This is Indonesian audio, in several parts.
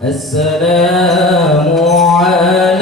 Assalamu alaikum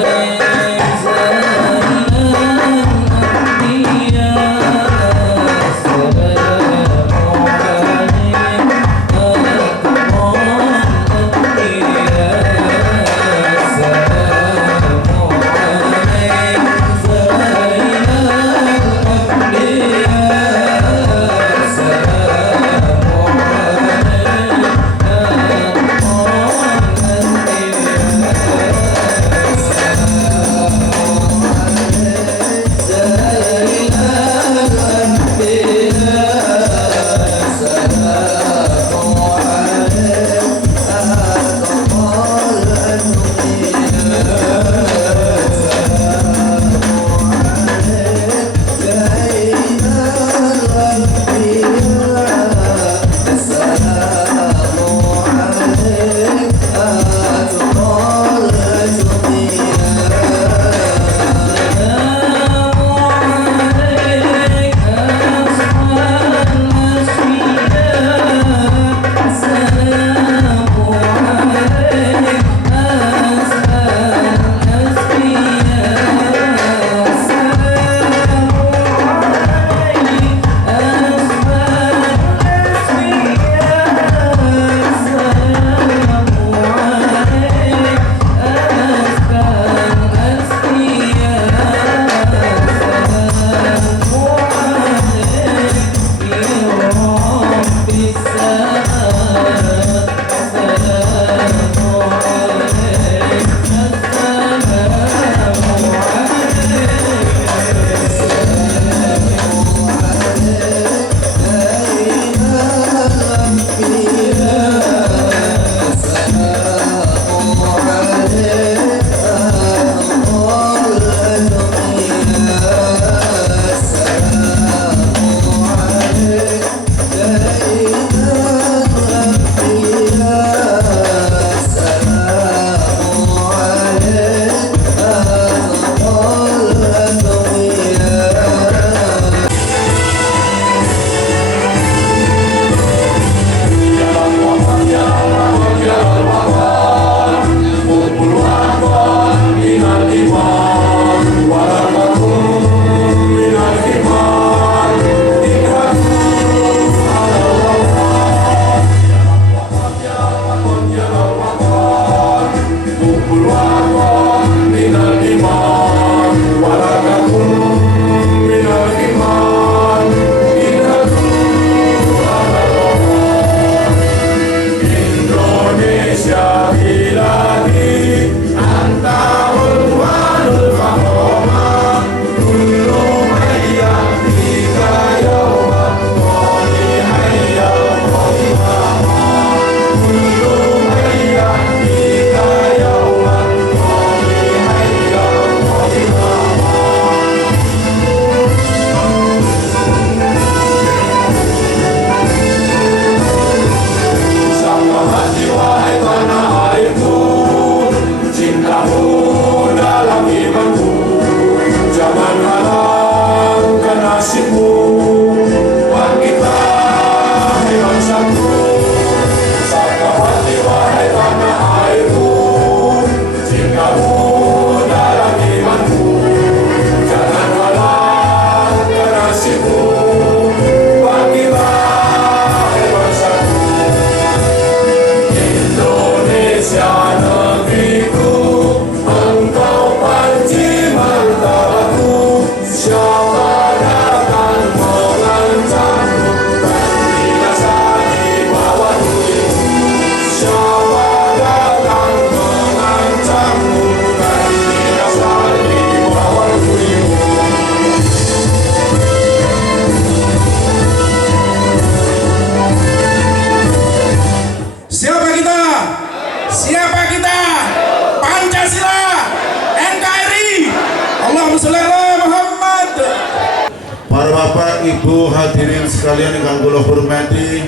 Para bapak, ibu, hadirin sekalian yang kula hormati,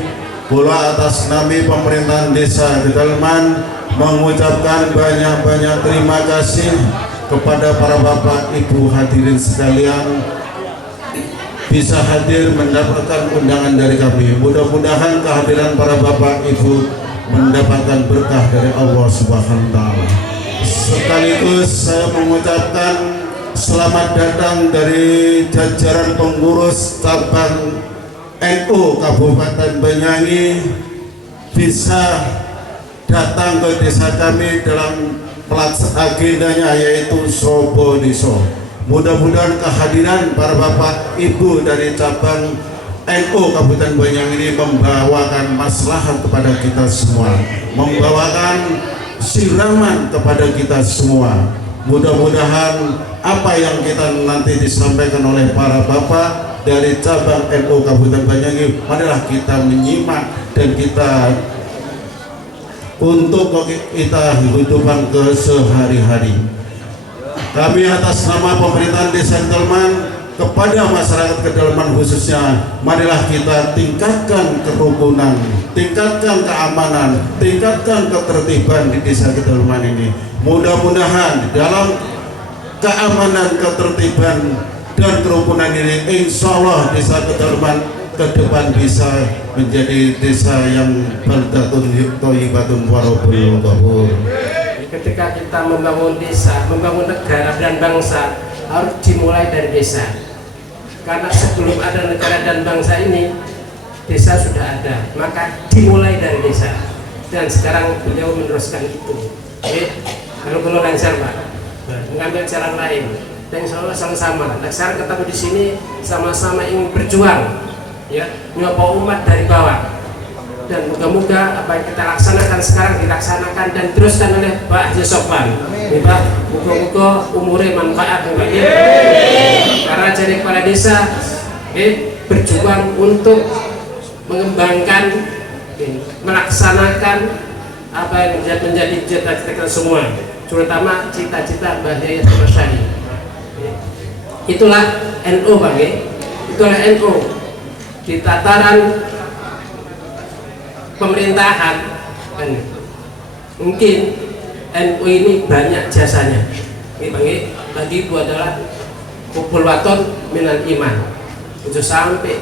kula atas nama pemerintahan desa Dedelman mengucapkan banyak-banyak terima kasih kepada para bapak, ibu, hadirin sekalian bisa hadir mendapatkan undangan dari kami. Mudah-mudahan kehadiran para bapak, ibu mendapatkan berkah dari Allah Subhanahu wa taala. Sekaligus saya mengucapkan selamat datang dari jajaran pengurus cabang NU Kabupaten Banyuwangi bisa datang ke desa kami dalam pelaksanaan agendanya yaitu Sobo Diso. Mudah-mudahan kehadiran para bapak ibu dari cabang NU Kabupaten Banyuwangi ini membawakan maslahat kepada kita semua, membawakan siraman kepada kita semua. Mudah-mudahan apa yang kita nanti disampaikan oleh para bapak dari cabang NU Kabupaten Banyuwangi adalah kita menyimak dan kita untuk kita kehidupan ke sehari-hari. Kami atas nama pemerintahan Desa Kedelman kepada masyarakat Kedelman khususnya, marilah kita tingkatkan kerukunan, tingkatkan keamanan, tingkatkan ketertiban di Desa Kedelman ini. Mudah-mudahan dalam keamanan, ketertiban dan kerukunan ini, insya Allah Desa Kedelman ke depan bisa menjadi desa yang baldatun thayyibatun warabul ghafur. Ketika kita membangun desa, membangun negara dan bangsa, harus dimulai dari desa. Karena sebelum ada negara dan bangsa ini, desa sudah ada, maka dimulai dari desa. Dan sekarang beliau meneruskan itu. Kalau lancar Pak, mengambil jalan lain. Dan insya Allah sama-sama. Nah, sekarang ketemu di sini sama-sama ingin berjuang. Ya, nyoba umat dari bawah, dan moga-moga apa yang kita laksanakan sekarang dilaksanakan dan teruskan oleh Pak Haji Sofwan. Pak, moga-moga umurnya manfaat ya. Karena jadi kepala desa berjuang untuk mengembangkan, melaksanakan apa yang menjadi cita-cita kita semua, terutama cita-cita Mbah Yaya Syari. Itulah NU Bang, itulah NU. Di tataran pemerintahan kan, mungkin NU ini banyak jasanya. Bagi itu adalah kupul waton minal iman. Itu sampai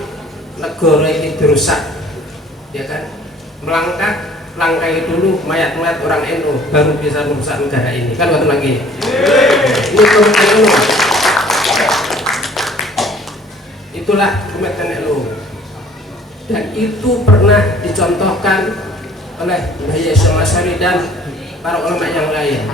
negara ini dirusak, ya kan? Langkai dulu mayat-mayat orang NU baru bisa merusak negara ini. Kan waktu lagi. Ini komitmen NU. Itulah komitmen NU. Dan itu pernah dicontohkan oleh Mbah Yaya Syari dan para ulama yang lain.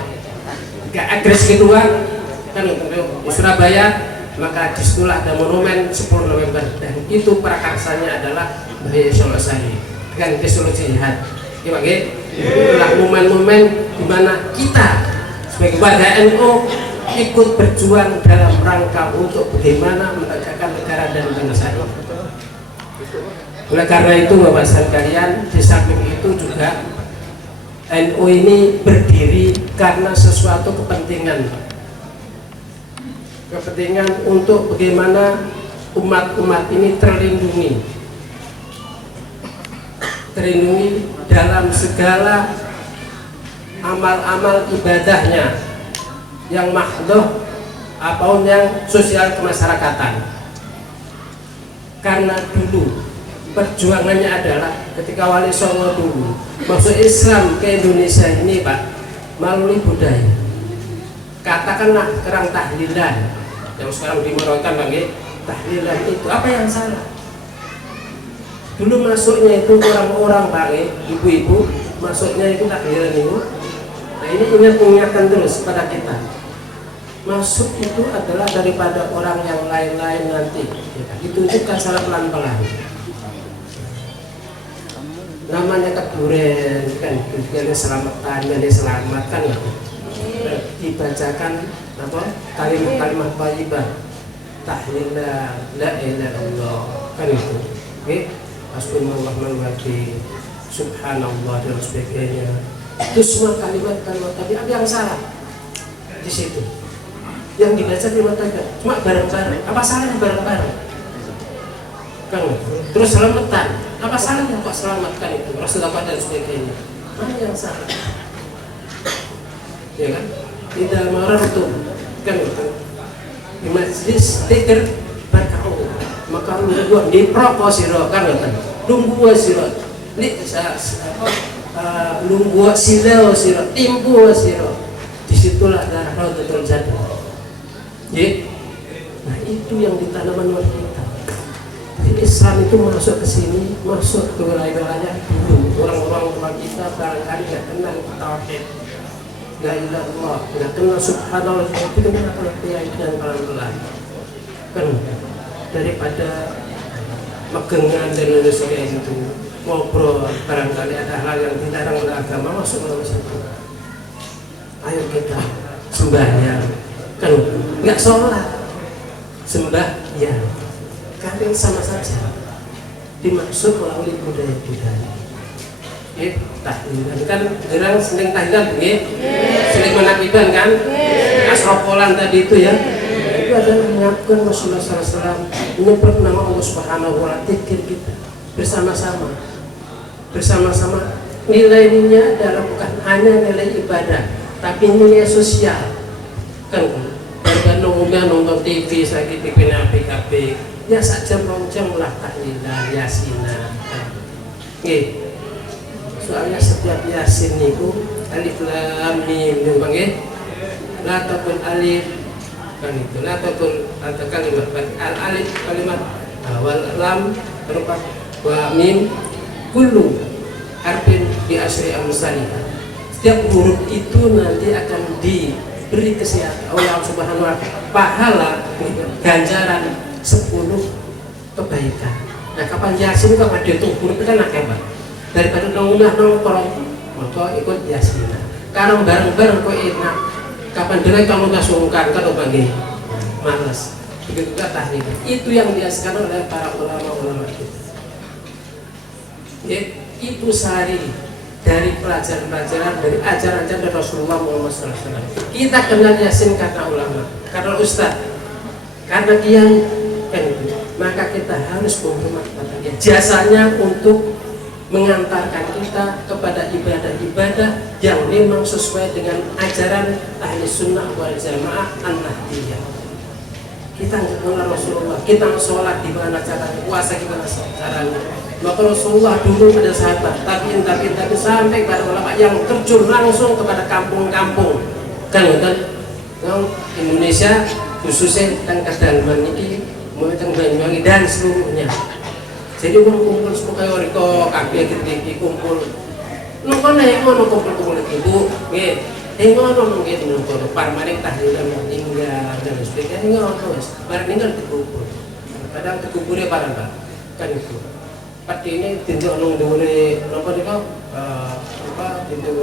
Gak agres gituan kan di Surabaya, maka disitulah ada monumen 10 November dan itu prakarsanya adalah Mbah Yaya Syari dengan resolusi jihad. Itulah momen-momen di mana kita sebagai warga NU ikut berjuang dalam rangka untuk bagaimana menegakkan negara dan bangsa ini. Oleh karena itu Bapak sekalian, di samping itu juga NU ini berdiri karena sesuatu kepentingan untuk bagaimana umat-umat ini terlindungi dalam segala amal-amal ibadahnya yang mahdhah ataupun yang sosial kemasyarakatan. Karena dulu perjuangannya adalah ketika Wali Songo dulu masuk Islam ke Indonesia ini Pak, melalui budaya. Katakanlah kerang tahlilan yang sekarang dimeriahkan Bang, tahlilan itu apa yang salah? Dulu masuknya itu orang-orang Pak, ibu-ibu masuknya itu tahlilan itu. Nah ini ingatkan terus pada kita. Masuk itu adalah daripada orang yang lain-lain nanti. Ditunjukkan secara pelan-pelan. Namanya keduren kan, tujuannya selamatan, jadi selamatkan gitu. Dibacakan apa kalimat-kalimat thayyibah, tahlil la ilaha illallah kan itu. Oke, Bismillahirrahmanirrahim, subhanallah dan sebagainya. Itu semua kalimat-kalimat tadi ada yang salah di situ. Yang dibaca di mata cuma bareng-bareng. Apa salahnya bareng-bareng? Kan terus selamatan. Apa salahnya kok selamatkan itu Rasulullah dan sebagainya? Mana yang salah? Ya kan? Tidak marah itu kan itu di majlis tikir berkau maka lu di prokosiro kan itu tunggu siro ini lumbuh silau siro, timbu siro, disitulah darah Raudhatul Jannah. Nah itu yang ditanamkan oleh kita. Jadi Islam itu masuk ke sini, masuk ke wilayah-wilayah dulu. Orang-orang tua kita barangkali nggak kenal tauhid, la ilaha illallah, nggak kenal subhanallah, itu kenal oleh kiai dan para ulama. Kan daripada megengan dan lain sebagainya itu ngobrol, barangkali ada hal yang dilarang oleh agama, masuk ke situ. Ayo kita sembahyang, kan nggak sholat, sembahyang, kalian sama saja dimaksud melalui budaya-budaya. Tahlilan kan jarang sering tahlilan, sering menakiban kan, asropolan tadi itu ya. Itu adalah mengakukan Rasulullah SAW, menyebut nama Allah Subhanahu wa Ta'ala, zikir kita bersama-sama. Nilainya adalah bukan hanya nilai ibadah, tapi nilai sosial. Kan nonton TV, sakit TV PKB, ya saja jam lah tahlilan, yasinan. Soalnya setiap yasin itu alif lam mim, la takun alif kan itu, la takun atau kalimat al alif kalimat wal lam berupa wa mim kullu harfin bi asri amsalih. Setiap huruf itu nanti akan diberi kesehatan oleh Allah Subhanahu wa Ta'ala, pahala ganjaran 10 kebaikan. Nah kapan yasin kok ada itu huruf kan akeh daripada nongkrong maka ikut yasinan. Karena bareng-bareng kok enak. Kapan dulu kamu nggak sungkan kalau bagi malas. Begitu juga tahlil. Itu yang diajarkan oleh para ulama-ulama kita. Itu sehari dari pelajaran-pelajaran dari ajaran-ajaran dari Rasulullah Muhammad SAW. Kita kenal yasin karena ulama, karena ustaz, karena kiai, kan itu. Maka kita harus menghormat pada dia. Jasanya untuk mengantarkan kita kepada ibadah-ibadah yang memang sesuai dengan ajaran ahli sunnah wal jamaah an-nahdiyah. Kita mengenal Rasulullah, kita sholat di mana caranya, puasa gimana caranya. Maka Rasulullah dulu ada sahabat, tapi sampai pada ulama yang terjun langsung kepada kampung-kampung. Kan Indonesia khususnya tentang Kadalaman ini, tentang Banyuwangi dan seluruhnya. Jadi orang kumpul semua kayak orang kabeh gede kumpul. Nongko nek ngono kumpul ibu, nggih. Ngono nggih nongko parmane tahlilan tinggal dan sebagainya ngono wis. Bareng tinggal dikubur. Kadang dikubure bareng kan itu. Pati ini tinjau nang dhuwure napa niku tinjau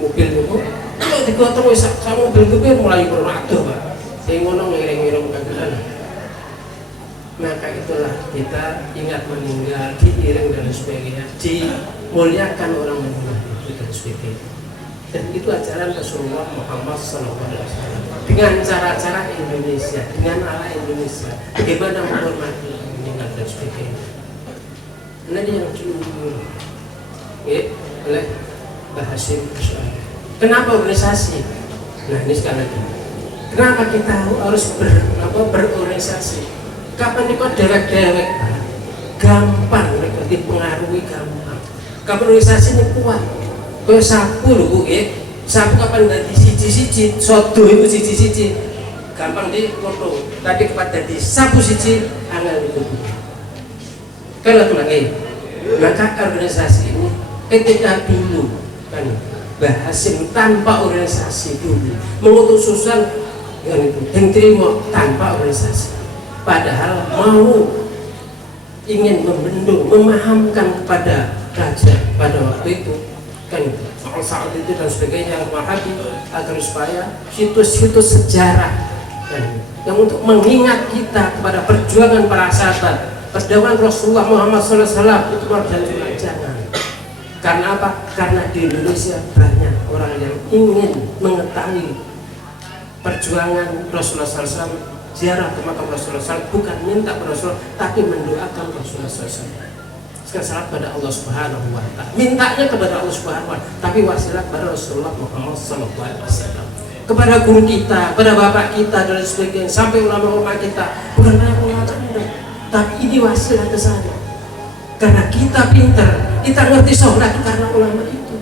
mobil niku. Kalau digotong wis sak mobil kuwi mulai bermakdo, Pak. Sing ngono ngiring-ngiring kagetan. Maka itulah kita ingat meninggal, diiring dan sebagainya, dimuliakan orang meninggal dan sebagainya. Dan itu ajaran Rasulullah Muhammad SAW dengan cara-cara Indonesia, dengan ala Indonesia, bagaimana menghormati meninggal dan sebagainya. Nah dia yang dulu oleh Bahasim. Kenapa organisasi? Nah ini sekali lagi, kenapa kita harus berorganisasi? Kapan ini kok dewek-dewek gampang dipengaruhi gampang. Kapan organisasi ini kuat kaya sapu lho Bu, sapu kapan dadi siji-siji, sodo itu siji-siji gampang dipotong, tapi kapan dadi sapu siji angel itu. Kan lagi maka organisasi ini ketika dulu kan Bahasim tanpa organisasi dulu mengutus Susan yang itu yang terima tanpa organisasi. Padahal mau ingin membendung, memahamkan kepada raja pada waktu itu kan soal saat itu dan sebagainya Wahabi agar supaya situs-situs sejarah kan, yang untuk mengingat kita kepada perjuangan para sahabat, perjuangan Rasulullah Muhammad SAW itu adalah jangan. Karena apa? Karena di Indonesia banyak orang yang ingin mengetahui perjuangan Rasulullah SAW. Ziarah ke makam Rasulullah SAW bukan minta pada Rasulullah, tapi mendoakan Rasulullah SAW. Sekarang salat pada Allah Subhanahu wa Ta'ala. Mintanya kepada Allah Subhanahu wa Ta'ala, tapi wasilah kepada Rasulullah Muhammad SAW. Kepada guru kita, kepada bapak kita dan sebagainya, sampai ulama-ulama kita, bukan hanya ulama, tapi ini wasilah ke sana. Karena kita pintar, Kita ngerti sholat itu karena ulama itu.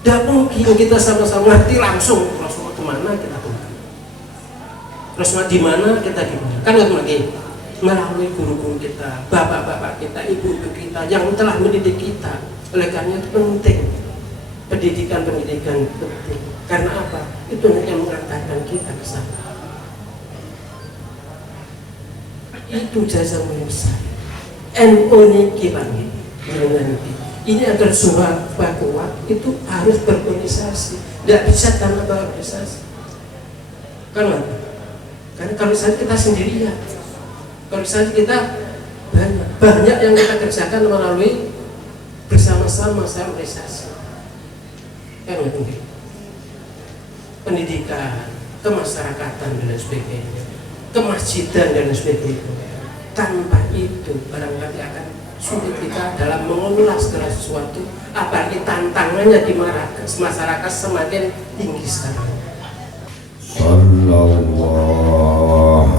Tidak mungkin kita sama-sama ngerti langsung Rasulullah kemana kita kemana, Rasulullah di mana kita di mana. Kan nggak mungkin. Melalui guru-guru kita, bapak-bapak kita, ibu-ibu kita yang telah mendidik kita. Oleh karena itu penting. Pendidikan penting. Karena apa? Itu yang mengantarkan kita ke sana. Itu jasa besar. NU niki bangit. Ini agar suara kuat itu harus berorganisasi. Tidak bisa tanpa berorganisasi. Karena kalau saja kita sendirian, kalau saja kita banyak yang kita kerjakan melalui bersama-sama organisasi. Pendidikan, kemasyarakatan dan sebagainya, kemasjidan dan sebagainya. Tanpa itu barangkali akan sulit kita dalam mengelola segala sesuatu, apalagi tantangannya di masyarakat semakin tinggi sekarang. Sallallahu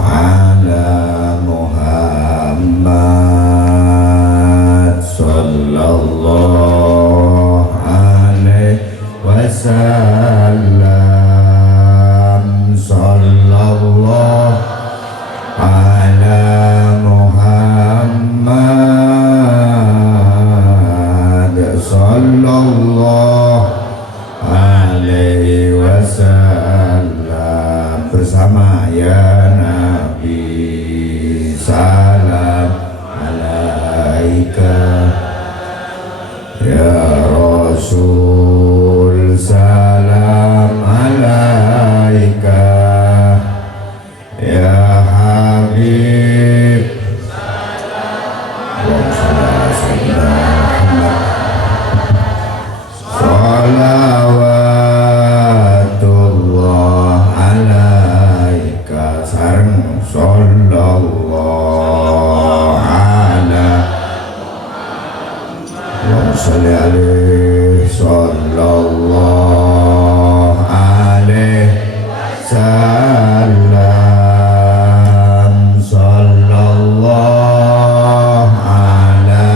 ala Muhammad sallallahu alaihi wasallam. Sallallahu ala Muhammad sallallahu alaihi wasallam. Bersama ya Nabi, salam alaika ya Rasul, salam alaika ya Habib. Salawatullah alaika sareng sallallahu ala Allahumma sholli alaihi sallallahu alaihi salam. Sallallahu ala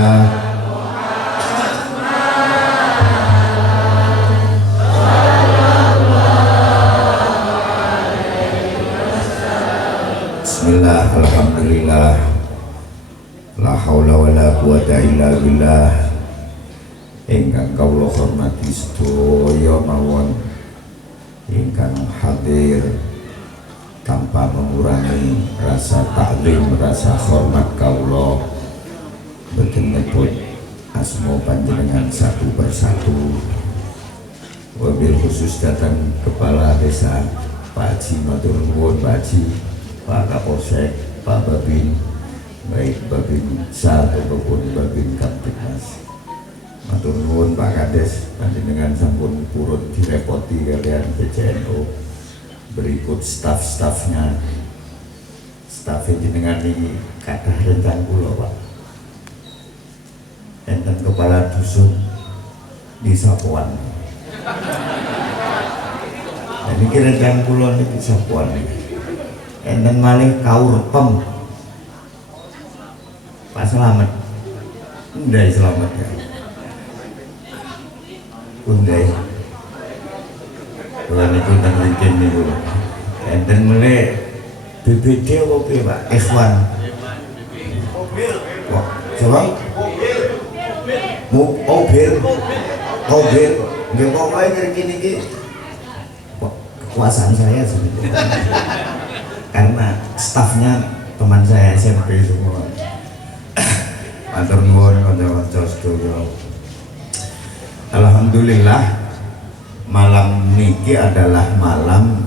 Bismillah, alhamdulillah, la haula wa la quwata illa billah. Ingkang kawula hormati sedaya mawon ingkang hadir, tanpa mengurangi rasa taklim, rasa hormat kawula boten nyebut asma panjenengan satu persatu. Wabil khusus datang Kepala Desa Pak Haji, matur nuwun Pak Haji, Pak Kapolsek, Pak Babin, baik Babin Satu maupun Babin Kamtibmas. Matur nuwun Pak Kades, panjenengan sampun purun direpoti kalian PCNU. Berikut staf-stafnya. Staf jenengan ini kathah rencang kula Pak. Enten kepala dusun di Sapuan. Dan ini rencang kula niki Sapuan. Enten malih Kaurpem Pak Slamet, Undai Slamet ya, Undai bulan itu dan mungkin niku. Enten malih BBD opo Pak Ikhwan kok coba mobil nggih pokoke ngriki niki kekuasaan saya sebetulnya. Karena stafnya teman saya SMP semua. Matur nuwun kanca-kanca sedaya. Alhamdulillah, malam niki adalah malam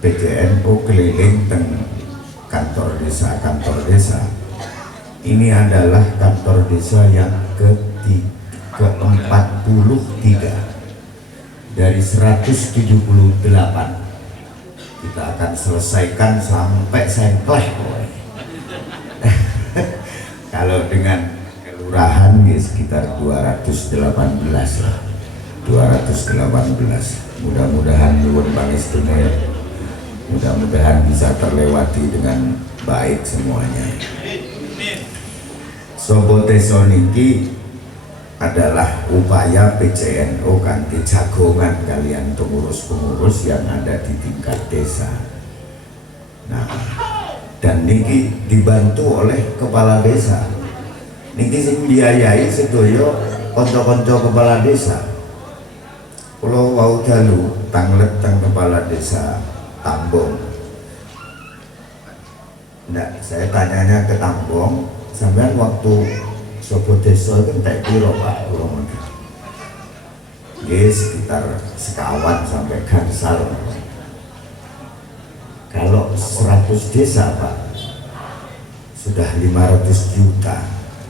PCNU keliling teng kantor desa. Ini adalah kantor desa yang ke-43 dari 178. Kita akan selesaikan sampai sengkleh. Kalau dengan kelurahan ya sekitar 218 lah, 218. Mudah-mudahan nuwun pangestune, mudah-mudahan bisa terlewati dengan baik semuanya. Sobo teso niki adalah upaya PCNO kanthi jagongan kalian pengurus-pengurus yang ada di tingkat desa. Nah, dan niki dibantu oleh kepala desa. Niki sing biayai sedoyo konco-konco kepala desa. Kalau wau dalu tanglet tang kepala desa Tambong. Nggak, saya tanyanya ke Tambong, sampean waktu sopo desa itu entek piro Pak? Sekitar sekawan sampai gangsal. Kalau 100 desa Pak, sudah 500 juta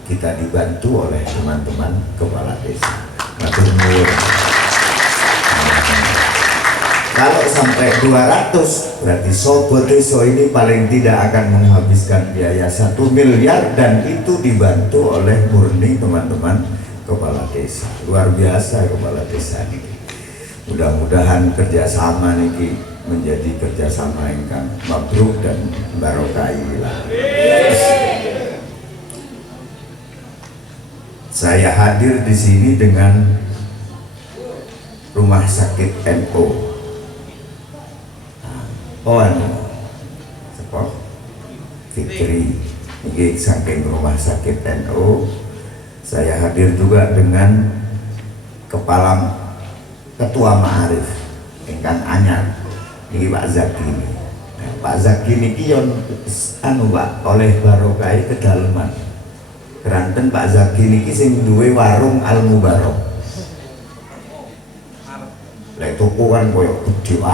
kita dibantu oleh teman-teman kepala desa. Matur nuwun. Kalau sampai 200 berarti sobo desa ini paling tidak akan menghabiskan biaya 1 miliar, dan itu dibantu oleh murni teman-teman kepala desa. Luar biasa kepala desa ini. Mudah-mudahan kerjasama ini menjadi kerjasama ingkang mabruk dan barokah. Saya hadir di sini dengan rumah sakit NO. Sekolah Fikri, ini saking rumah sakit NO. Saya hadir juga dengan ketua Ma'arif ingkang anyar, ini Pak Zaki. Nah, Pak Zaki niki yon Pak oleh barokai kedalaman. Keranten Pak Zaki niki sing duwe warung Al Mubarok. Lek tuku kan koyo gede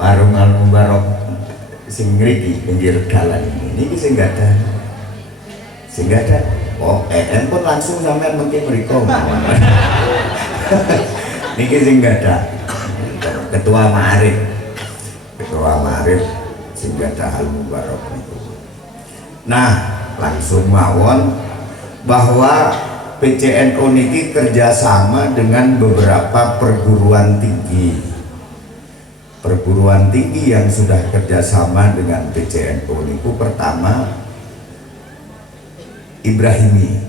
warung Al Mubarok sing ngriki pinggir dalan ini sing gak ada. Oh, pun langsung sampean mungkin mriko. Niki sing gak ada. Ketua Ma'arif sing gak ada Al Mubarok niku. Nah, langsung mawon bahwa PCNO niki kerjasama dengan beberapa perguruan tinggi yang sudah kerjasama dengan PCNO niku. Pertama Ibrahimi.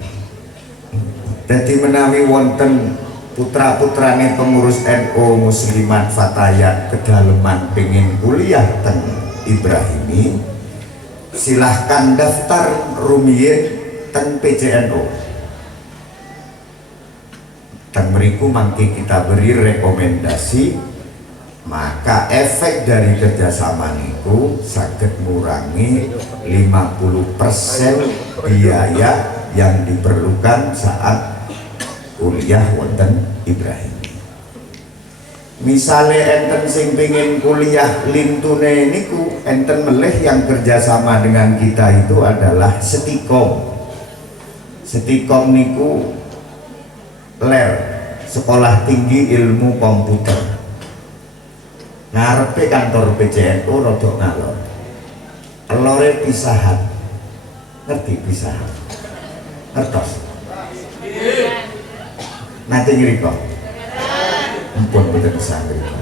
Jadi menawi wonten putra-putrane pengurus NU Muslimat Fatayat kedaleman pengen kuliah teng Ibrahimi, silahkan daftar rumiyin teng PCNO. Teng mriku mangke kita beri rekomendasi, maka efek dari kerjasama niku saged ngurangi 50% biaya yang diperlukan saat kuliah wonten Ibrahim. Misalnya enten sing pengen kuliah lintune niku, enten melih yang kerjasama dengan kita itu adalah Setikom. Setikom niku LER, Sekolah Tinggi Ilmu Komputer. Ngarepe kantor PCNO rodok ngalor. Lore pisahan. Ngerti pisahan? Ngertos? Nanti ngriko. Ampun boten bisa ngriko.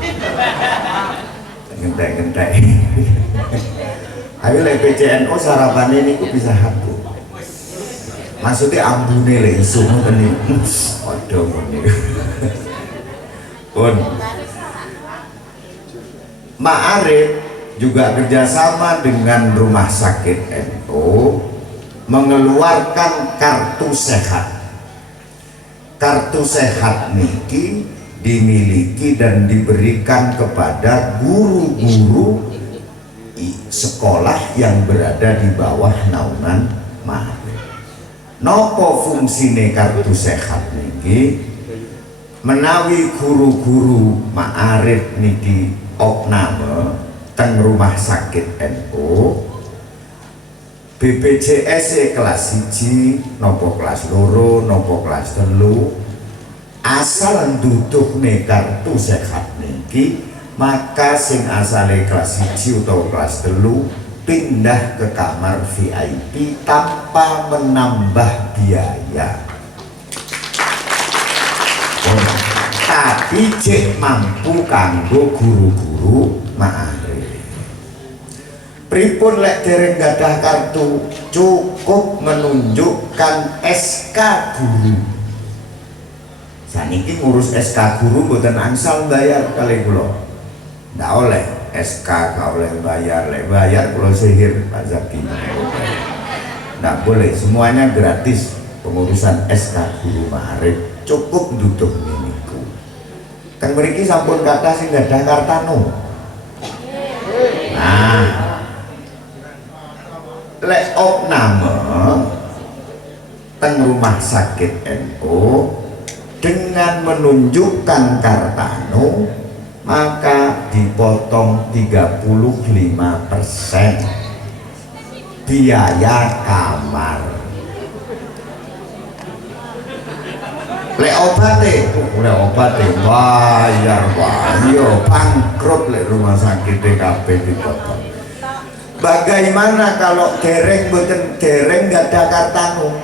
Ngentek-ngentek. Ayo lek PCNO sarapane niku pisahan, Bu. Maksudnya ambune lek isu ngoten niku. Aduh ngene. Pun Ma'arif juga kerjasama dengan rumah sakit NU mengeluarkan kartu sehat. Kartu sehat niki dimiliki dan diberikan kepada guru-guru sekolah yang berada di bawah naungan Ma'arif. Nopo fungsine kartu sehat niki? Menawi guru-guru Ma'arif niki opname teng rumah sakit NU, BPJS kelas 1 nopo kelas 2 nopo kelas 3, asal nduduhne kartu sehat niki, maka sing asale kelas 1 atau kelas 3 pindah ke kamar VIP tanpa menambah biaya. Tapi cek mampu kanggo guru-guru Ma'arif. Pripun lek dereng gadah kartu, cukup menunjukkan SK guru. Saniki ngurus SK guru mboten angsal bayar kali kula. Ndak oleh SK gak oleh bayar, lek bayar kula sihir Pak Zaki. Ndak boleh, semuanya gratis. Pengurusan SK guru Ma'arif cukup duduk niku. Kan mriki sampun kathah sing gadah kartanu. Nah, lek opname teng rumah sakit NU dengan menunjukkan kartanu maka dipotong 35% biaya kamar. Lek obate bayar yo bangkrut lek rumah sakit DKP dipotong. Bagaimana kalau dereng gak ada kartanu?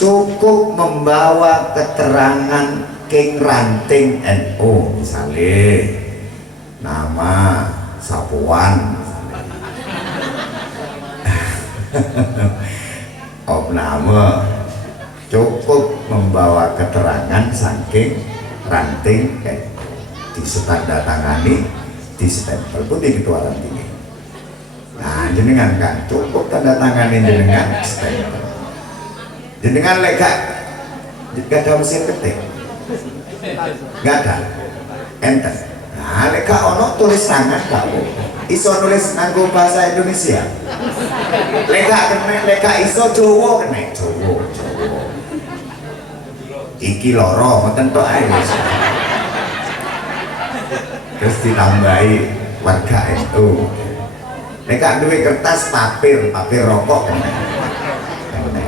Cukup membawa keterangan king ranting NU, misalnya nama Sapuan, nama cukup membawa keterangan saking ranting disetandatangani, distempel putih ketua ranting. Nah, jenengan kan cukup tanda tanganin jenengan stempel. Jenengan lek gak ada mesin ketik, gak ada enter. Nah, lek gak ono tulis tangan gak iso nulis nganggo bahasa Indonesia. Lek gak iso Jawa kena Jawa. Iki loro ngoten tok ae wis. Terus ditambahi warga NU. Nek gak duwe kertas papir rokok kena.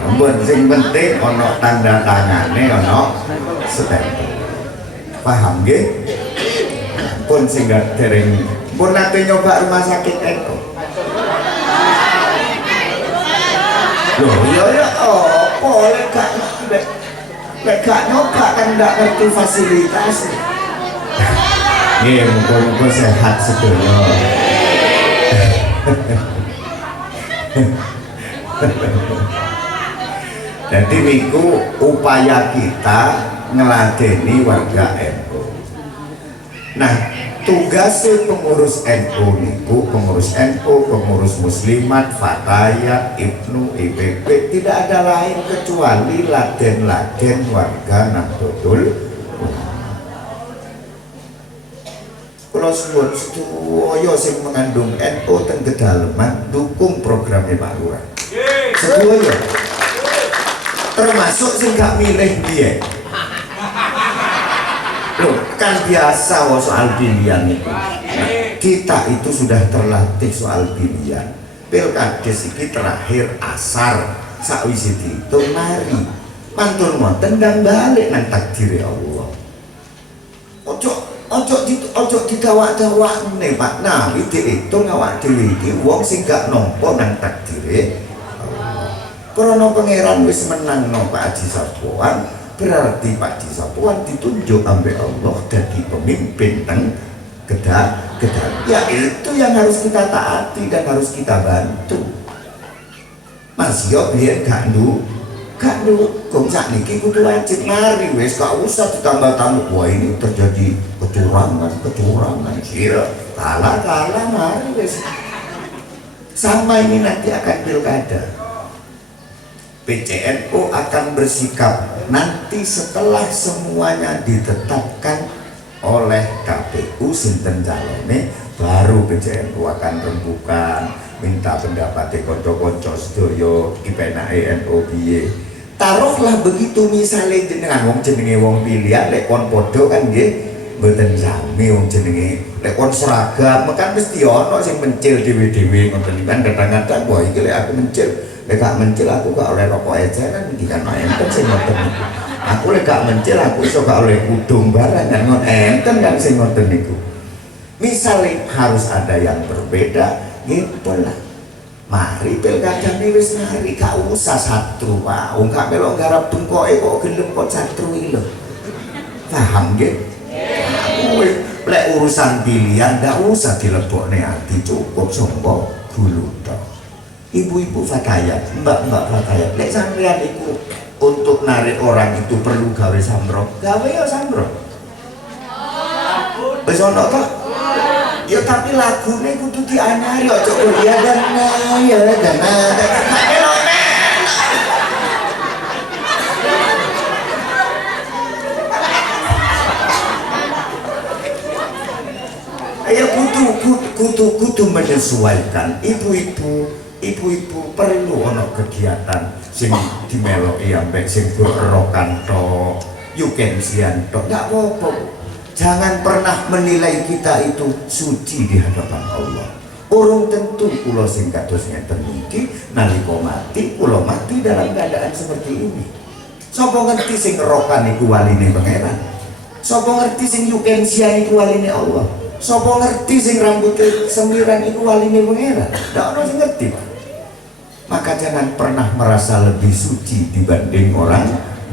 Ampun sing penting ana tanda tangane, ana stempel. Paham nggih? Pun sing gak dereng pun nate nyoba rumah sakit NU. Loh iya apa lek gak nyoba kan ndak ngerti fasilitas. Nggih, muga-muga sehat sedaya. Jadi niku upaya kita ngeladeni warga NU. Nah, tugasnya pengurus NU niku, pengurus NU, pengurus muslimat, fatayat, ibnu, IPP tidak ada lain kecuali laden-laden warga Nahdlatul. Kalau suwun sedoyo sing mengandung NU teng kedalaman dukung programnya Pak Lurah. Sedoyo. Termasuk sing gak milih dia. Loh, kan biasa soal pilihan itu. Kita itu sudah terlatih soal pilihan. Pilkades iki terakhir asar sakwise diitung mari. Mantun moten tendang balik nang takdir Allah. Ojo didawak-dawakne Pak. Nah, iki diitung awak dhewe iki wong sing gak nampa nang takdire Allah. Karena pangeran wis menang no Pak Haji Sapuan, berarti Pak Haji Sapuan ditunjuk ambek Allah jadi pemimpin teng kedah. Ya itu yang harus kita taati dan harus kita bantu. Mas yo biar gak kok sakniki kudu wajib mari wis gak usah ditambah-tambah. Wah ini terjadi kecurangan kira kalah mari wis. Sama ini nanti akan pilkada. PCNU akan bersikap nanti setelah semuanya ditetapkan oleh KPU sinten calone, baru PCNU akan rembukan minta pendapat konco-konco sedaya kipenake NU piye. Taruhlah begitu misalnya jenengan wong jenenge wong pilihan lek kon padha kan nggih mboten sami wong jenenge lek kon seragam kan mesti ana sing mencil dhewe-dhewe ngoten kan kadang-kadang wah iki lek aku mencil lek gak mencil aku gak oleh rokok eceran iki kan enten sing ngoten niku. Aku lek gak mencil aku iso gak oleh kudung barang kan ngoten enten kan sing ngoten niku. Misalnya harus ada yang berbeda gitu lah. Mari pilkada ini wis mari gak usah satru Pak. Wong gak melok garap bengkoke kok gelem kok satru iki lho. Paham nggih? Lek urusan pilihan gak usah dilebokne ati cukup sangka gulu tok. Ibu-ibu fatayat, mbak-mbak fatayat, lek sampean iku untuk narik orang itu perlu gawe sambro, gawe ya sambro. Wis ono to? Ya tapi lagune kudu dianyari aja ya dana ya dana. Ya kudu menyesuaikan. Ibu-ibu perlu ono kegiatan sing dimeloki ambek sing berokan tok, yukensian tok, gak apa-apa. Jangan pernah menilai kita itu suci di hadapan Allah. Urung tentu kula sing kados ngeten niki nalika mati kula mati dalam keadaan seperti ini. Sapa ngerti sing rokan iku waline pangeran? Sapa ngerti sing yukensian iku waline Allah? Sapa ngerti sing rambutnya semiran iku waline pangeran? Ndak ono sing ngerti, Pak. Maka jangan pernah merasa lebih suci dibanding orang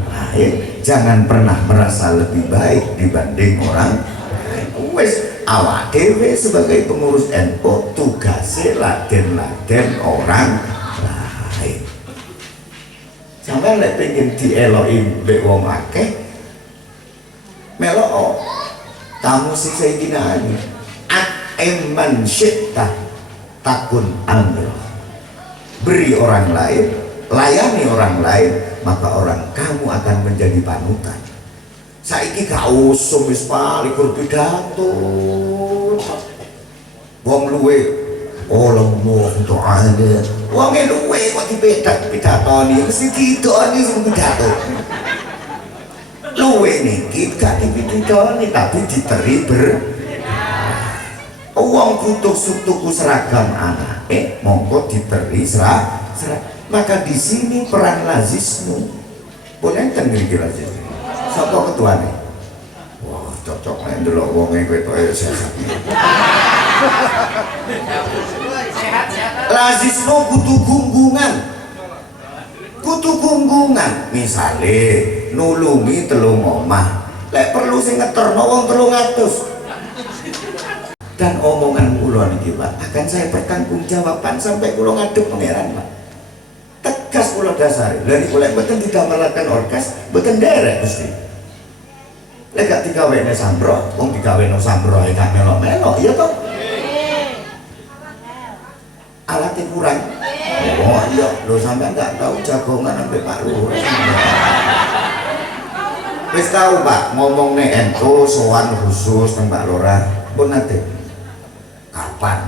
lain. Jangan pernah merasa lebih baik dibanding orang lain. Wes awak dhewe sebagai pengurus NU tugasnya laden-laden orang lain. Sampai lek pengen dieloki mbek wong akeh melok tamu si Sayyidina Ali eman syi'ta takun amro. Beri orang lain, layani orang lain, maka orang kamu akan menjadi panutan. Saiki gak usum wis palikur pidato. Wong luwe Allah untuk ada. Wong luwe kok dipidatoni mesti didoni sing pidato. Luwe niki gak dipitoni tapi diteri uang butuh tuku seragam anak, monggo diberi seragam. Maka di sini peran lazismu, boleh enten ngriki lazis. Sapa ketuane? Wah, cocok nek ndelok wonge kowe tok sehat. Lazismu kudu gunggungan. Kudu gunggungan. Misale nulungi 3 omah, lek perlu sing ngeterno wong 300. Dan omongan kula niki Pak akan saya pertanggungjawabkan sampai kula ngadep pangeran Pak. Tegas kula dasari. Lha niku lek mboten didamelaken orkes, mboten derek mesti. Lek gak digawene sambro, wong digaweno sambro ae gak melok-melok, ya toh? Alatnya kurang. Oh iya, lho sampean gak tahu jagongan ambek Pak Lurah. Wis tahu Pak, ngomong nek NU sowan khusus nang Pak Lurah, pun nate. Kapan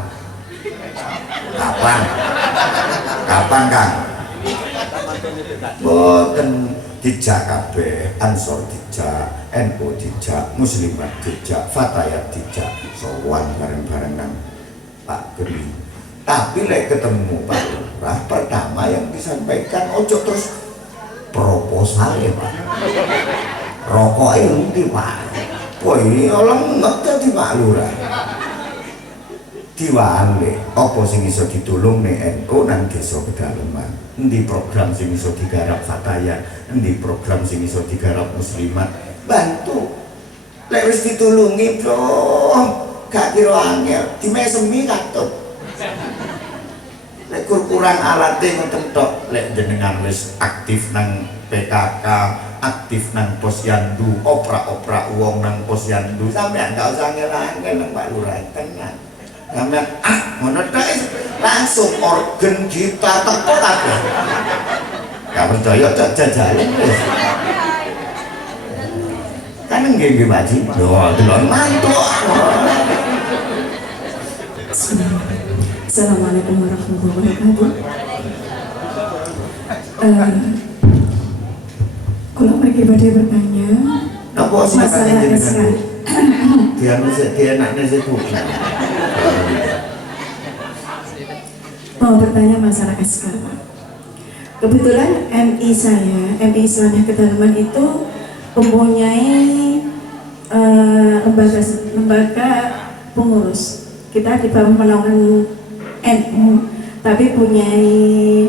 Kang? Boten dijak kabeh, Ansor dijak, NU dijak, Muslimat dijak, Fatayat dijak, sowan bareng-bareng nang Pak Geri. Tapi lek ketemu Pak Lurah, pertama yang disampaikan ojo terus proposal ya Pak. Rokok ini Pak. Wah ini orang ngerti Pak Lurah. Diwale apa sing iso ditulung nek NU nang desa pedalaman, endi program sing iso digarap Fatayat, endi program sing iso digarap Muslimat, bantu. Lek wis ditulungi bro gak kira angel dimesemi katut. Lek kurang alate ngoten tok, lek jenengan wis aktif nang PKK, aktif nang posyandu, oprak-oprak wong nang posyandu, sampean gak usah angel-angel nang Pak Lurah tenan. Sampeyan ngono tok langsung organ gitar teko kabeh. Gak percaya cok jajalan wis. Kan nggih Pak Ji. Lho, delok mantuk. Assalamualaikum warahmatullahi wabarakatuh. Kalau mereka pada bertanya masalah SK, dia anaknya itu. mau bertanya masalah SK. Kebetulan MI saya, MI Islamiyah Kedalaman itu mempunyai lembaga pengurus. Kita di bawah naungan NU, tapi punyai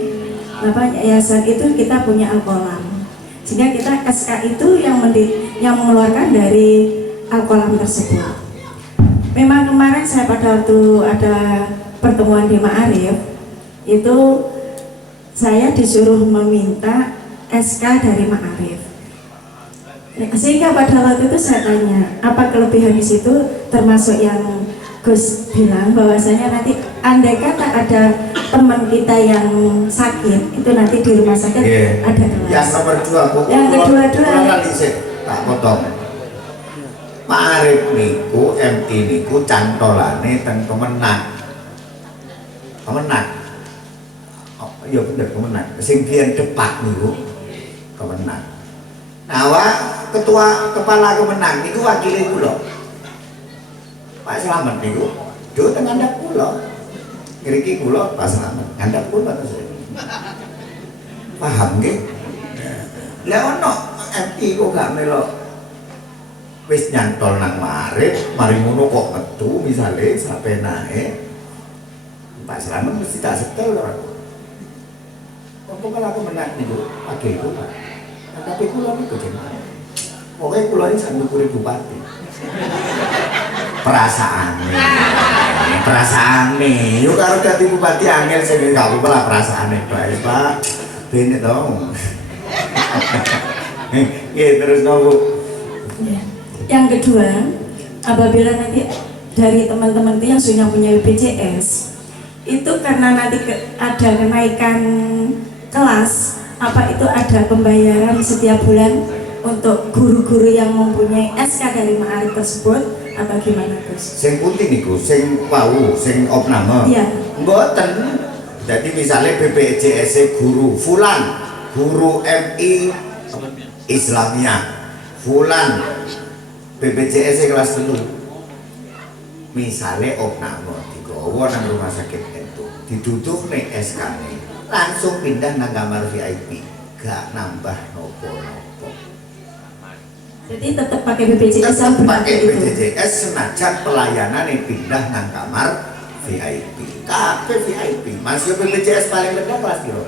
yayasan itu kita punya Al-Qalam. Sehingga kita SK itu yang mengeluarkan dari Al-Qalam tersebut. Memang kemarin saya pada waktu ada pertemuan di Ma'arif itu saya disuruh meminta SK dari Ma'arif. Sehingga pada waktu itu saya tanya, apa kelebihan di situ, termasuk yang Gus bilang bahwasanya nanti andai kata ada teman kita yang sakit itu nanti di rumah sakit ada kelas. Yang nomor 2, yang kedua tak potong. Ma'arif niku MI niku cantolane teng Kemenang. Oh, iya bener Kemenang. Sing biyen Depak niku Kemenang. Nah, ketua kepala Kemenang niku wakile kula. Pak Slamet niku do teng ngandhap kula. Ngriki kula Pak Slamet, ngandhap kula terus. Paham nggih? Lah ono MI kok gak melok wis nyantol nang Ma'arif, mari ngono kok metu misale sapenae Pak Slamet mesti tak setel ora. Apa kalau aku menang niku pagi iku Pak. Tapi kula niku jenenge. Pokoke kula iki sak ngukuri bupati. Perasaane. Yo karo dadi bupati angel sing gak apa lah perasaane bae, Pak. Bene dong. Terus nopo. Yang kedua, apabila nanti dari teman-teman itu yang sudah punya BPJS itu karena nanti ada kenaikan kelas, apa itu ada pembayaran setiap bulan untuk guru-guru yang mempunyai SK dari Ma'arif tersebut atau gimana Gus? Sing putih niku, sing wau, sing opname. Iya. Mboten. Jadi misalnya BPJS guru fulan, guru MI Islamiyah, fulan BPJS kelas 3. Misalnya opname digawa nang rumah sakit itu, ditutup nih SK-ne. Langsung pindah nang kamar VIP, gak nambah nopo-nopo. Jadi tetap pakai BPJS, tetap pakai BPJS senajan pelayanan yang pindah nang kamar VIP. Tapi VIP, masih BPJS paling rendah kelas piro?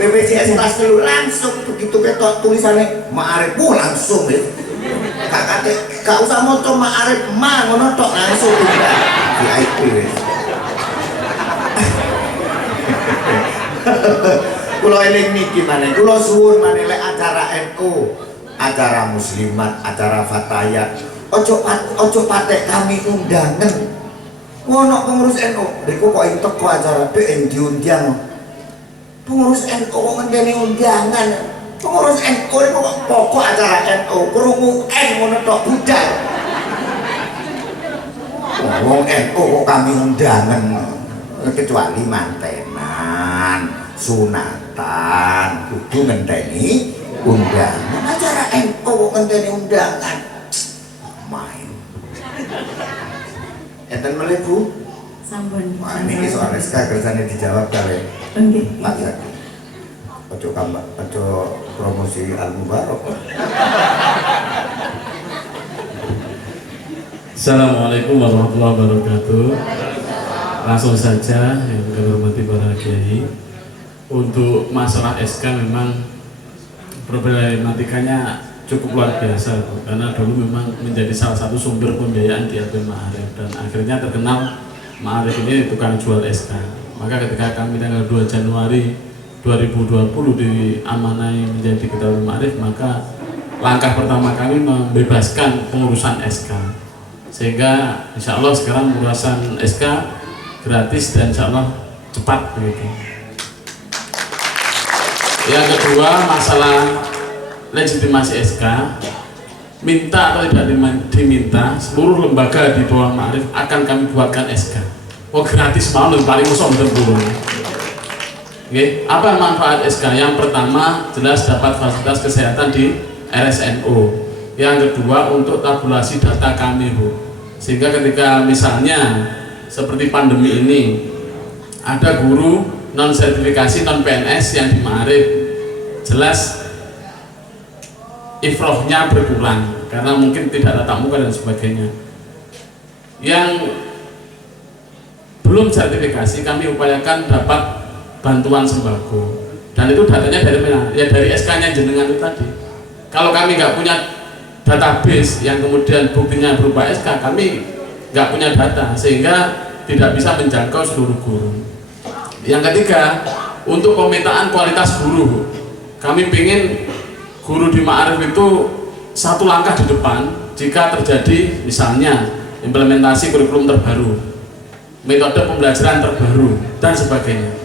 BPJS kelas 3 langsung begitu ketok tulisannya Ma'arif langsung ya. Gak usah moco Ma'arif ngono tok langsung pindah VIP. Kula eling niki maneh, kula suwun maneh lek acara NU, acara muslimat, acara fatayat, ojo patek kami undangan. Ngono pengurus NU, riku kok teko acara PN diundang. Pengurus NU kok ngenteni undangan. Pengurus NU itu kok pokok acara NU, krungu N ngono tok budal. Wong NU kok kami undangan, kecuali mantenan, sunatan, kudu ngenteni undangan. Acara NU kok ngenteni undangan. Main. Enten melih Bu? Sampun. Wah, ini soal SK kersane dijawab kali. Nggih. Pak Zaki. Ojo promosi Al-Mubarak. Assalamualaikum warahmatullahi wabarakatuh. Langsung saja yang kami hormati para kiai. Untuk masalah SK memang problematikanya cukup luar biasa, karena dulu memang menjadi salah satu sumber pembiayaan di Albin Ma'arif dan akhirnya terkenal Ma'arif ini tukang jual SK. Maka ketika kami tanggal 2 Januari 2020 diamanai menjadi ketua Ma'arif, maka langkah pertama kami membebaskan pengurusan SK, sehingga insya Allah sekarang urusan SK gratis dan insya Allah cepat begitu. Yang kedua, masalah legitimasi SK, minta atau tidak diminta, seluruh lembaga di bawah Ma'arif akan kami buatkan SK. Oh gratis mau paling musuh betul-betul. Oke, apa manfaat SK? Yang pertama jelas dapat fasilitas kesehatan di RSNO. Yang kedua untuk tabulasi data kami Bu, sehingga ketika misalnya seperti pandemi ini ada guru non sertifikasi non PNS yang di Ma'arif, jelas ifrohnya berkurang karena mungkin tidak tatap muka dan sebagainya. Yang belum sertifikasi kami upayakan dapat bantuan sembako, dan itu datanya dari mana? Ya dari SK-nya jenengan itu tadi. Kalau kami nggak punya database yang kemudian buktinya berupa SK, kami nggak punya data, sehingga tidak bisa menjangkau seluruh guru. Yang ketiga, untuk pemetaan kualitas guru, kami ingin guru di Ma'arif itu satu langkah di depan jika terjadi misalnya implementasi kurikulum terbaru, metode pembelajaran terbaru, dan sebagainya.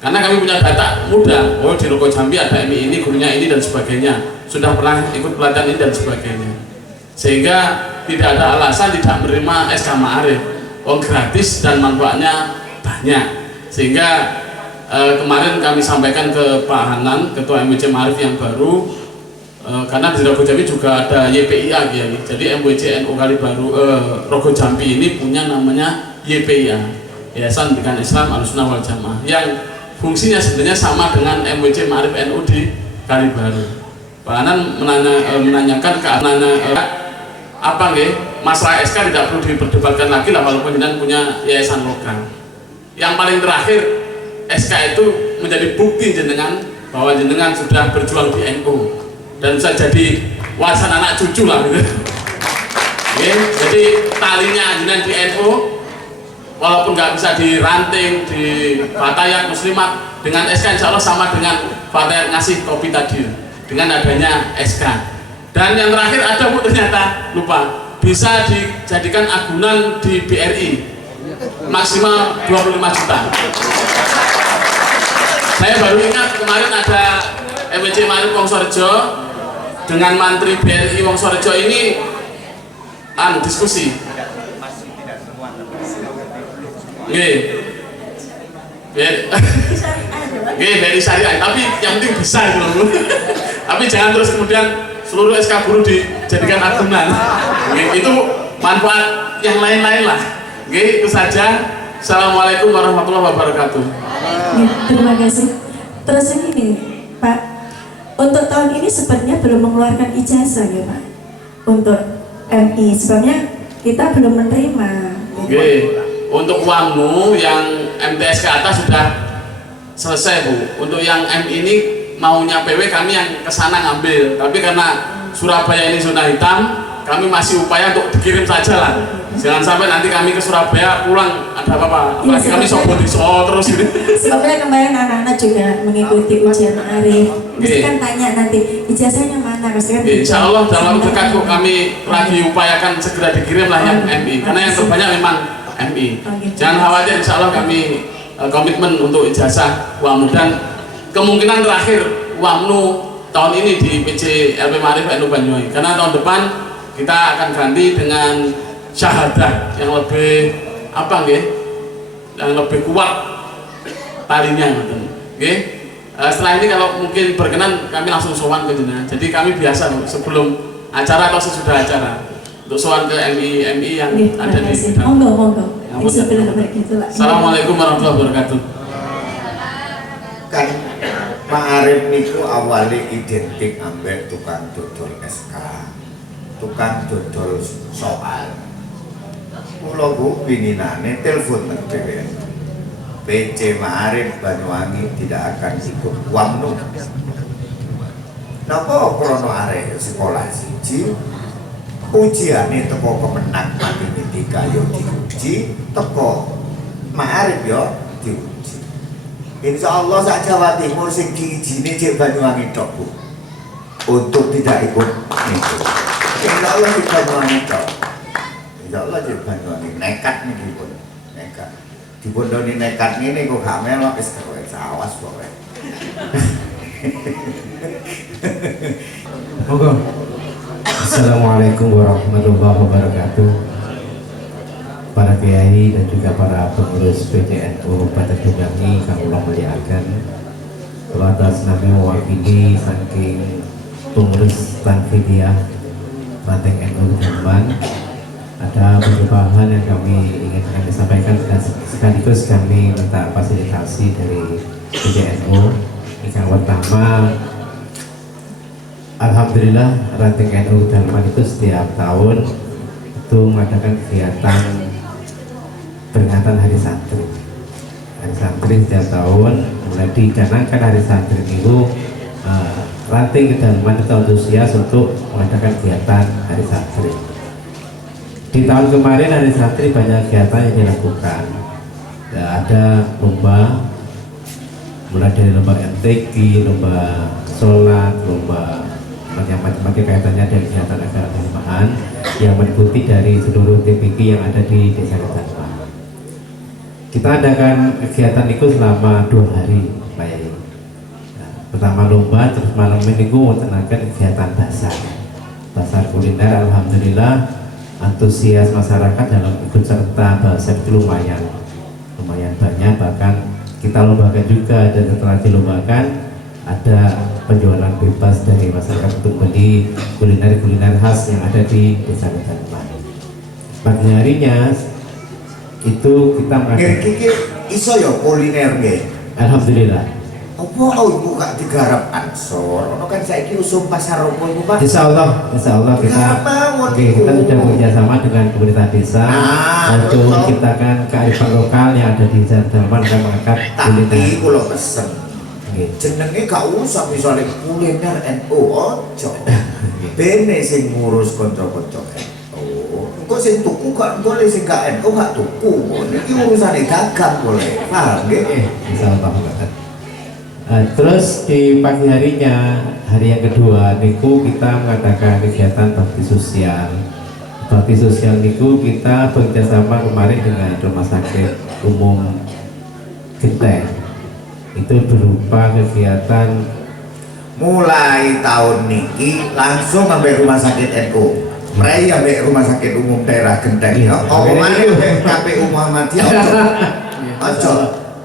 Karena kami punya data muda, oh di Rogo Jambi ada MI ini, gurunya ini, dan sebagainya, sudah pernah ikut pelatihan ini, dan sebagainya. Sehingga tidak ada alasan tidak menerima SK Ma'arif, gratis dan manfaatnya banyak. Sehingga kemarin kami sampaikan ke Pak Hanan, Ketua MWC Ma'arif yang baru, karena di Rogo Jambi juga ada YPIA, jadi MWC NU Kalibaru Rogo Jambi ini punya namanya YPIA, Yayasan Pendidikan Islam Ahlussunnah wal Jamaah, yang fungsinya sebenarnya sama dengan MWC Ma'arif NU di Kalibaru. Pak Hanan menanyakan ke apa nggih, masalah SK tidak perlu diperdebatkan lagi lah, walaupun jenengan punya yayasan lokal. Yang paling terakhir, SK itu menjadi bukti jenengan bahwa jenengan sudah berjuang di NU dan bisa jadi warisan anak cucu lah gitu. Oke, jadi talinya jenengan di NU walaupun nggak bisa diranting di Fatayat Muslimat, dengan SK insya Allah sama dengan Fatayat ngasih kopi tadi dengan adanya SK. Dan yang terakhir ada Bu, ternyata lupa, bisa dijadikan agunan di BRI maksimal 25 juta. Saya baru ingat kemarin ada MWC Ma'arif Wongsorejo dengan Mantri BRI Wongsorejo ini diskusi. BRI Syariah, tapi yang penting bisa gitu. Tapi jangan terus kemudian seluruh SK guru dijadikan agunan. Itu manfaat yang lain-lain lah. Itu saja. Assalamualaikum warahmatullahi wabarakatuh. Terima kasih. Terus ini Pak, untuk tahun ini sebenarnya belum mengeluarkan ijazah ya Pak, untuk MI sebabnya kita belum menerima. Untuk UAMNU yang MTS ke atas sudah selesai Bu. Untuk yang MI ini maunya PW kami yang kesana ngambil, tapi karena Surabaya ini zona hitam, kami masih upaya untuk dikirim saja lah. Jangan sampai nanti kami ke Surabaya pulang ada apa-apa, apalagi kami sobot terus gitu. Sebabnya kemarin anak-anak juga mengikuti ujian Ma'arif, mesti kan tanya nanti ijazahnya mana, kan? Insya Allah dalam dekat kok kami lagi upayakan segera dikirim lah yang MI, karena yang terbanyak memang MI. Jangan khawatir, insya Allah kami komitmen untuk ijazah UAMNU. Dan kemungkinan terakhir UAMNU tahun ini di PC LP Ma'arif NU Banyuwangi, karena tahun depan kita akan ganti dengan syahadah yang lebih apa nggih, yang lebih kuat talinya gitu. Setelah ini kalau mungkin berkenan kami langsung sowan ke jenengan. Jadi kami biasa sebelum acara atau sesudah acara untuk sowan ke MI yang ada di bidang. Monggo. Assalamualaikum warahmatullahi wabarakatuh. Kan Ma'arif niku awalnya identik ambek tukang dodol SK, tukang dodol soal. Kula Bu pinginane telepon nang PC Ma'arif Banyuwangi tidak akan ikut UAMNU. Napa krono arek sekolah siji ujiane teko kemenang matematika yo diuji, teko Ma'arif yo diuji. Insya Allah sak Jawa Timur sing diijini cek Banyuwangi tok Bu, untuk tidak ikut itu. Insya Allah di Banyuwangi tok. Insya Allah di Banyuwangi nekat nih pun nekat. Dipondoni nekat ini kok gak melok wis terus awas pokoke. Monggo. Assalamualaikum warahmatullahi wabarakatuh. Para kiai dan juga para pengurus PCNU Kabupaten Banyuwangi kami muliakan. Atas nama mewakili saking pengurus Tanfidiyah Banteng NU Jamban, ada beberapa hal yang kami ingin kami sampaikan dan sekaligus kami minta fasilitasi dari PCNU. Yang pertama, alhamdulillah Ranting NU Jamban itu setiap tahun itu mengadakan kegiatan peringatan Hari Santri. Hari Santri setiap tahun mulai dicanangkan Hari Santri itu Ranting Jamban itu antusias untuk mengadakan kegiatan Hari Santri. Di tahun kemarin hari santri banyak kegiatan yang dilakukan. Ya, ada lomba, mulai dari lomba MTQ, lomba sholat, lomba macam-macam kaitannya dengan kegiatan keagamaan yang mengikuti dari seluruh TPQ yang ada di Desa Ketanpan. Kita adakan kegiatan itu selama 2 hari, Pak Yai. Nah, pertama lomba, terus malam minggu melaksanakan kegiatan pasar kuliner. Alhamdulillah antusias masyarakat dalam ikut serta pasar itu lumayan banyak, bahkan kita lombakan juga, dan setelah dilombakan ada penjualan bebas dari masyarakat untuk beli kuliner khas yang ada di Desa Ketanpan. Pagi harinya itu kita Kiki iso ya kuliner nggih. Alhamdulillah. Apa ibu gak digarap ansor? Ono kan saiki usum pasar opo ibu Pak? Insya Allah kita sudah bekerjasama dengan pemerintah desa untuk menciptakan kearifan lokal yang ada di Desa Ketanpan dan mengangkat kuliner. Tapi kula pesen jenenge gak usah misalnya kuliner NU ojo. Bene sing ngurus kanca-kanca NU. Engko sing tuku gak boleh, sing gak NU gak tuku. Iki urusane dagang boleh. Paham nggih? Insyaallah. Terus di pagi harinya, hari yang kedua niku kita mengadakan kegiatan bakti sosial. Bakti sosial niku kita bekerjasama kemarin dengan Rumah Sakit Umum Genteng. Itu berupa kegiatan mulai tahun niki langsung sampai Rumah Sakit NU. Prai sampai Rumah Sakit Umum Daerah Genteng. Oh, kemarin KPU Muhammadiyah.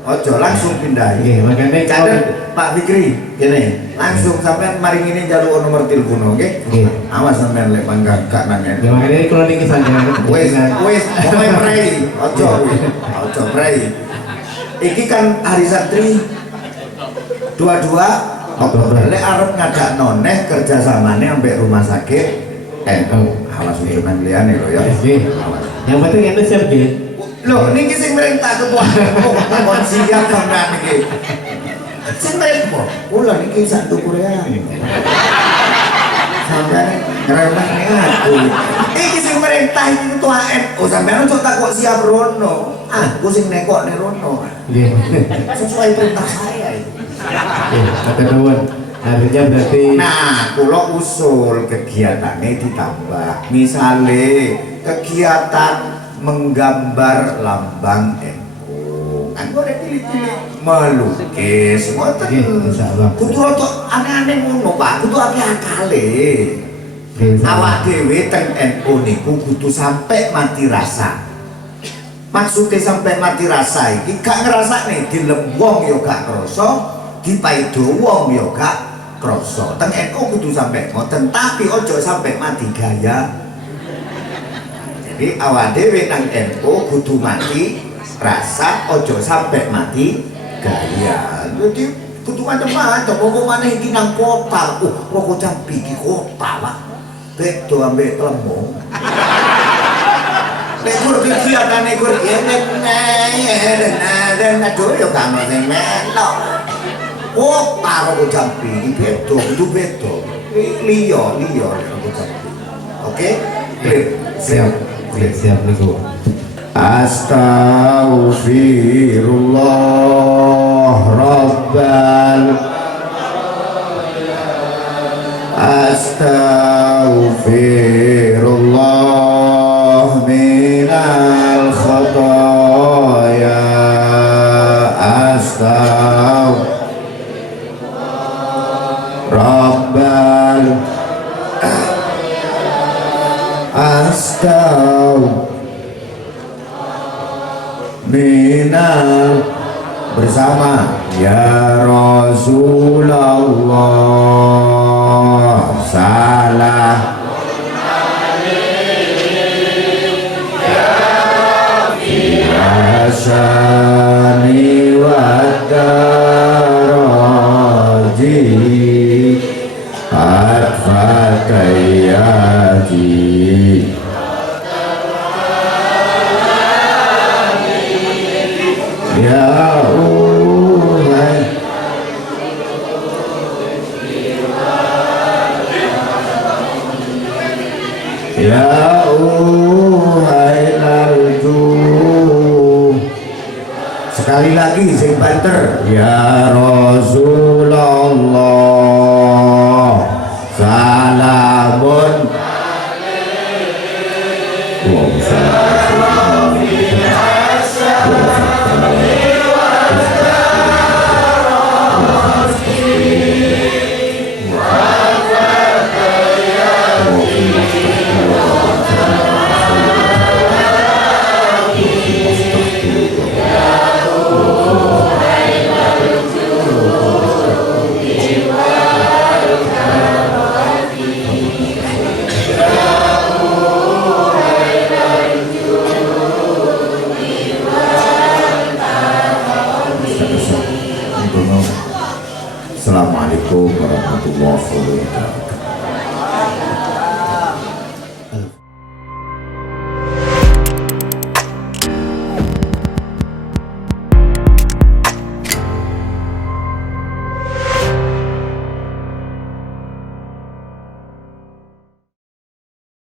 Ojo langsung pindah. Makanya Cadet Pak Fikri, gini langsung sampai mari ini jalur nomor telepon, oke? Awas sampai lek mangga gak nanya. Makanya kalau niki saja. Wes, pokoknya prai. Ojo prai. Iki kan hari santri 22 Oktober. Lek arep ngajak noneh kerjasamane ambek Rumah Sakit awas ujunan liyane lho ya. Yang penting itu siap dia. Loh, niki sing merintah ketua kon siap sampean niki. Sing merintah, kula niki sak tukurean. Sampean ngremehne aku. Iki sing merintah iki ketua NU, sampean ojo tak kok siap rono. Aku sing nekokne rono. Nggih. Sesuai perintah saya itu. Kata nuwun. Artinya berarti kula usul kegiatannya ditambah. Misale kegiatan menggambar lambang NU, kan boleh pilih-pilih melukis, ngoten. Insyaallah. Kudu rada aneh-aneh ngono Pak, kudu akeh-akale. Awak dhewe teng NU niku kudu sampai mati rasa. Maksudnya sampai mati rasa iki gak ngrasakne dilem wong ya gak krasa, dipaido wong ya gak krasa. Teng NU kudu sampai ngoten, tapi ojo sampai mati gaya. Jadi awak dhewe nang NU kudu mati rasa, ojo sampai mati gaya. Jadi kudu macam-macam. Pokok maneh iki nang kota, pokok Jambi iki kota Pak. Bedo ambek Lembong. Nek kur kegiatane kur dan aduh yo kamo sing melok. Kota pokok Jambi iki bedo, kudu bedo. Liyo pokok Jambi. Oke? siap niku. Astaghfirullah Rabbal Astaghfirullah minal khataya Astaghfirullah Rabbal minal bersama ya Rasulullah salah Hasani wa daraji Al-Fatayati Ya Allah sekali lagi sing banter ya Rasulullah